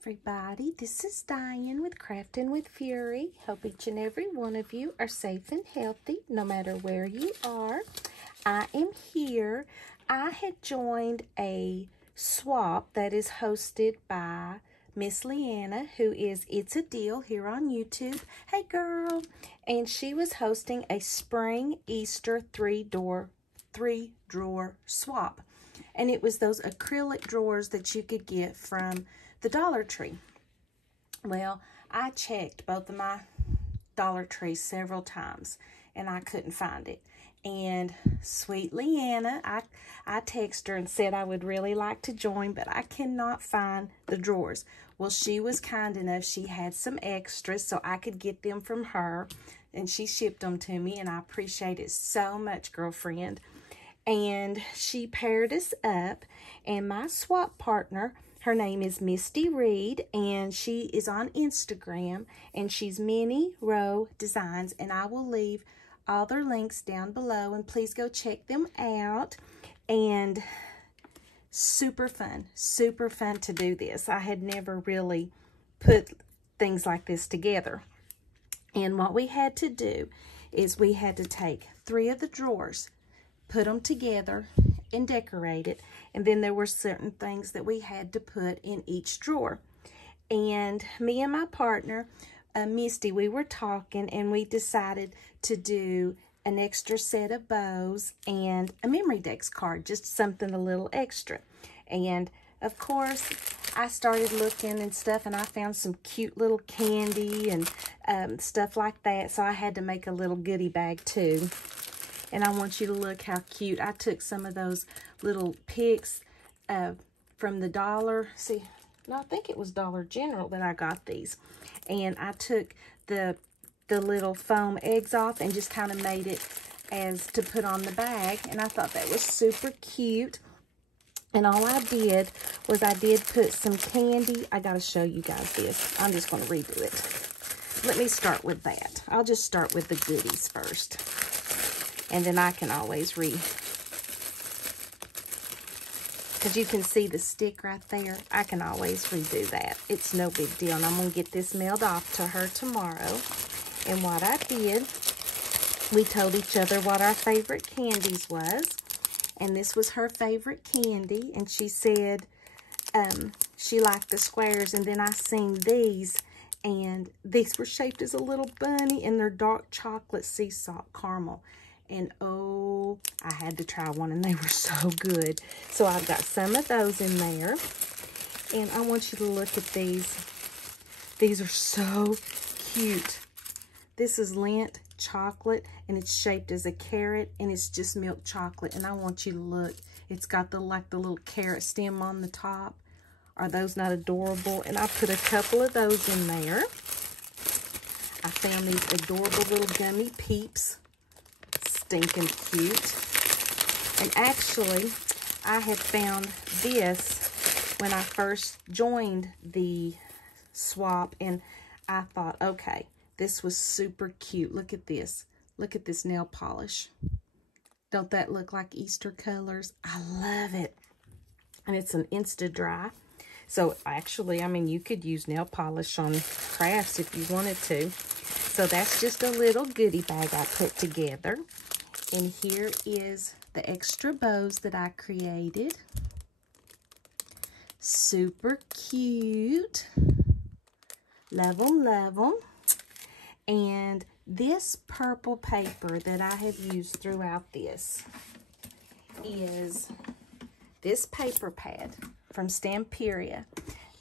everybody, this is Diane with Crafting with Fury. Hope each and every one of you are safe and healthy no matter where you are. I am here. I had joined a swap that is hosted by Miss Leanna, who is It's a Deal here on YouTube. Hey girl! And she was hosting a spring Easter three-drawer swap. And it was those acrylic drawers that you could get from the Dollar Tree. Well, I checked both of my Dollar Trees several times and I couldn't find it. And sweet Leanna, I texted her and said I would really like to join, but I cannot find the drawers. Well, she was kind enough. She had some extras so I could get them from her, and she shipped them to me, and I appreciate it so much, girlfriend. And she paired us up, and my swap partner, her name is Misty Reed, and she is on Instagram, and she's Mini Row Designs, and I will leave all their links down below, and please go check them out. And super fun to do this. I had never really put things like this together. And what we had to do is we had to take 3 of the drawers, put them together and decorate it, and then there were certain things that we had to put in each drawer. And me and my partner, Misty, we were talking and we decided to do an extra set of bows and a memory dex card, just something a little extra. And of course, I started looking and stuff, and I found some cute little candy and stuff like that, so I had to make a little goodie bag too. And I want you to look how cute. I took some of those little picks from the Dollar. See, no, I think it was Dollar General that I got these. And I took the little foam eggs off and just kind of made it as to put on the bag. And I thought that was super cute. And all I did was I did put some candy. I got to show you guys this. I'm just going to redo it. Let me start with that. I'll just start with the goodies first. And then I can always because you can see the stick right there. I can always redo that. It's no big deal. And I'm going to get this mailed off to her tomorrow. And what I did, we told each other what our favorite candies was. And this was her favorite candy. And she said she liked the squares. And then I seen these. And these were shaped as a little bunny. And they're dark chocolate sea salt caramel. And oh, I had to try one, and they were so good. So I've got some of those in there. And I want you to look at these. These are so cute. This is Lindt chocolate, and it's shaped as a carrot, and it's just milk chocolate. And I want you to look. It's got the little carrot stem on the top. Are those not adorable? And I put a couple of those in there. I found these adorable little Gummy Peeps. Stinking cute. And actually, I had found this when I first joined the swap, and I thought, okay, this was super cute. Look at this. Look at this nail polish. Don't that look like Easter colors? I love it. And it's an Insta-Dry. So actually, I mean, you could use nail polish on crafts if you wanted to. So that's just a little goodie bag I put together. And here is the extra bows that I created. Super cute. Love them, love them. And this purple paper that I have used throughout this is this paper pad from Stamperia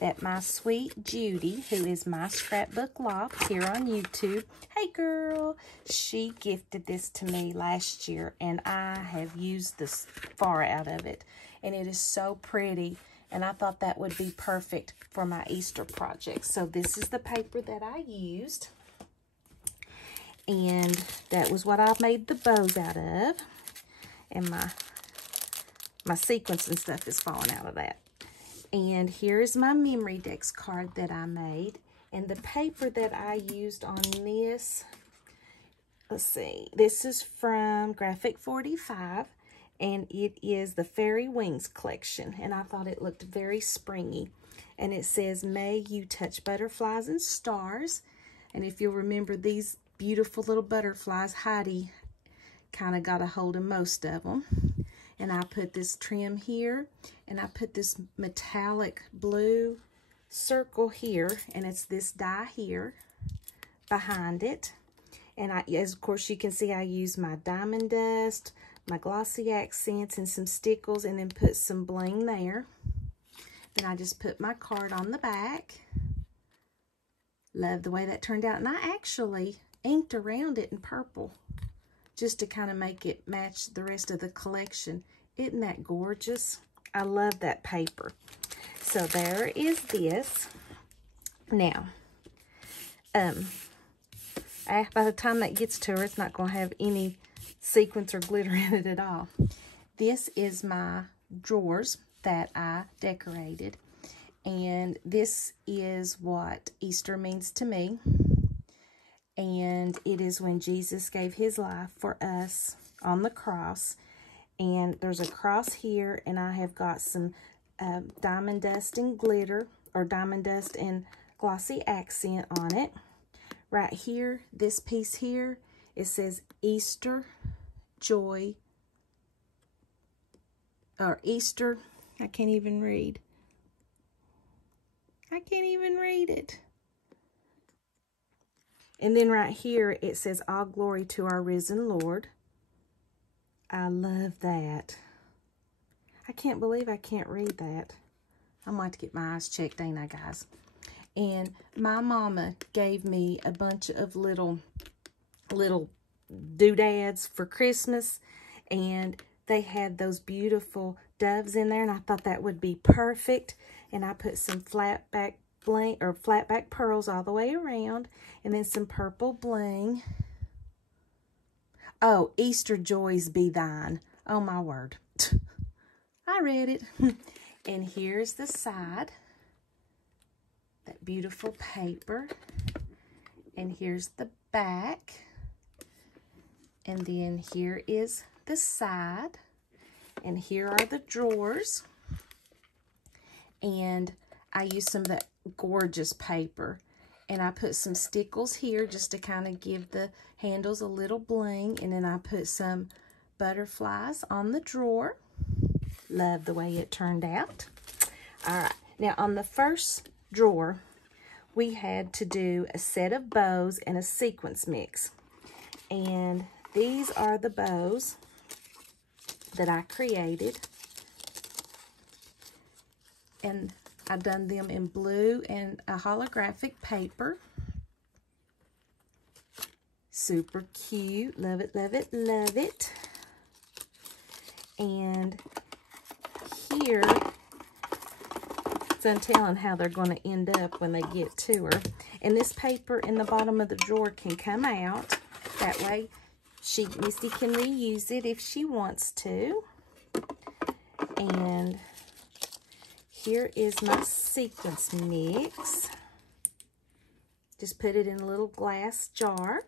that my sweet Judy, who is my scrapbook loft here on YouTube, hey girl, she gifted this to me last year, and I have used this far out of it, and it is so pretty, and I thought that would be perfect for my Easter project. So this is the paper that I used, and that was what I made the bows out of, and my sequins and stuff is falling out of that. And here is my memory dex card that I made. And the paper that I used on this, let's see, this is from Graphic 45. and it is the Fairy Wings collection, and I thought it looked very springy. And it says, "May you touch butterflies and stars." And if you'll remember these beautiful little butterflies, Heidi kind of got a hold of most of them. And I put this trim here, and I put this metallic blue circle here, and it's this die here behind it. And as of course you can see, I use my diamond dust, my glossy accents, and some stickles, and then put some bling there. Then I just put my card on the back. Love the way that turned out. And I actually inked around it in purple just to kind of make it match the rest of the collection. Isn't that gorgeous? I love that paper. So there is this. Now, by the time that gets to her, it's not going to have any sequins or glitter in it at all. This is my drawers that I decorated, and this is what Easter means to me, and it is when Jesus gave his life for us on the cross. And there's a cross here, and I have got some diamond dust and glitter, or diamond dust and glossy accent on it. Right here, this piece here, it says Easter joy, or Easter, I can't even read. I can't even read it. And then right here, it says, "All glory to our risen Lord." I love that. I can't believe I can't read that. I'm going to have to get my eyes checked, ain't I, guys? And my mama gave me a bunch of little doodads for Christmas, and they had those beautiful doves in there, and I thought that would be perfect. And I put some flat back bling, or flat back pearls all the way around, and then some purple bling. Oh, Easter joys be thine. Oh, my word. I read it. And here's the side. That beautiful paper. And here's the back. And then here is the side. And here are the drawers. And I used some of that gorgeous paper. And I put some stickles here just to kind of give the handles a little bling. And then I put some butterflies on the drawer. Love the way it turned out. All right. Now, on the first drawer, we had to do a set of bows and a sequence mix. And these are the bows that I created. And I've done them in blue and a holographic paper. Super cute. Love it, love it, love it. And here, it's untelling how they're going to end up when they get to her. And this paper in the bottom of the drawer can come out. That way, Misty can reuse it if she wants to. And here is my sequence mix. Just put it in a little glass jar.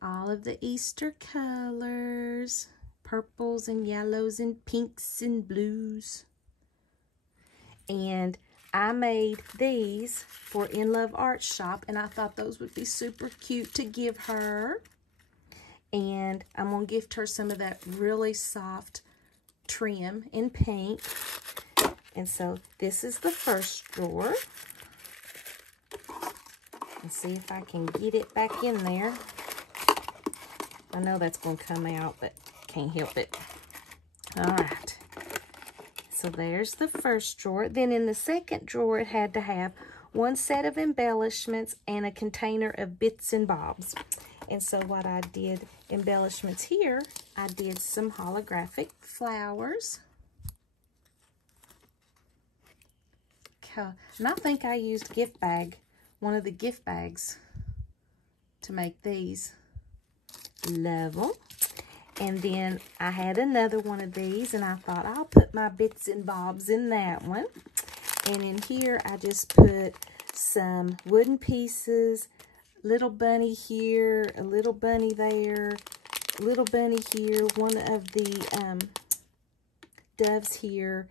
All of the Easter colors. Purples and yellows and pinks and blues. And I made these for In Love Art Shop, and I thought those would be super cute to give her. And I'm going to gift her some of that really soft trim in pink. And so this is the first drawer. Let's see if I can get it back in there. I know that's going to come out, but can't help it. All right. So there's the first drawer. Then in the second drawer, it had to have one set of embellishments and a container of bits and bobs. And so what I did, embellishments here, I did some holographic flowers. And I think I used one of the gift bags to make these. Love them. And then I had another one of these, and I thought I'll put my bits and bobs in that one. And in here, I just put some wooden pieces, little bunny here, a little bunny there, little bunny here, one of the doves here,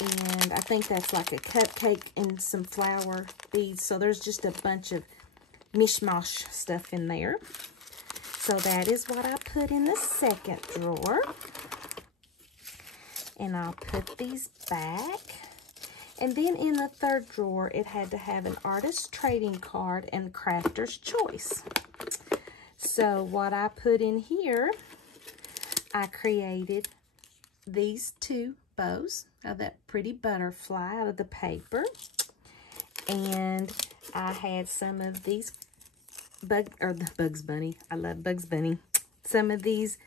and I think that's like a cupcake and some flower beads. So there's just a bunch of mishmash stuff in there. So that is what I put in the second drawer. And I'll put these back. And then in the third drawer, it had to have an artist's trading card and crafter's choice. So what I put in here, I created these two bows of that pretty butterfly out of the paper. And I had some of these Bugs Bunny. I love Bugs Bunny. Some of these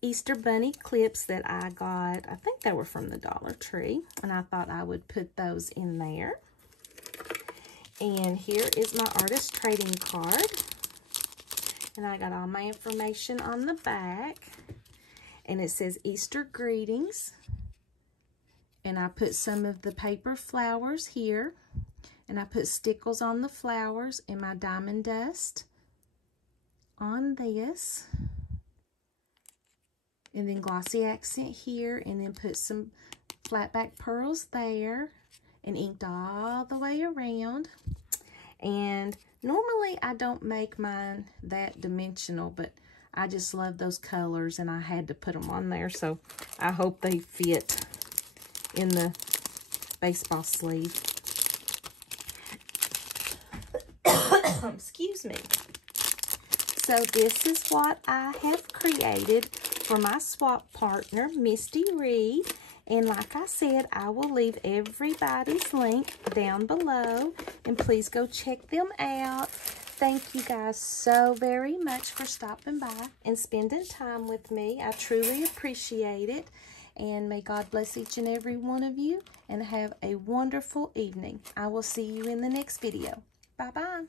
Easter Bunny clips that I got. I think they were from the Dollar Tree. And I thought I would put those in there. And here is my artist trading card. And I got all my information on the back. And it says Easter greetings. And I put some of the paper flowers here. And I put stickles on the flowers and my diamond dust on this. And then glossy accent here. And then put some flat back pearls there. And inked all the way around. And normally I don't make mine that dimensional, but I just love those colors and I had to put them on there. So I hope they fit in the baseball sleeve. Excuse me. So this is what I have created for my swap partner, Misty Reed. And like I said, I will leave everybody's link down below. And please go check them out. Thank you guys so very much for stopping by and spending time with me. I truly appreciate it. And may God bless each and every one of you. And have a wonderful evening. I will see you in the next video. Bye-bye.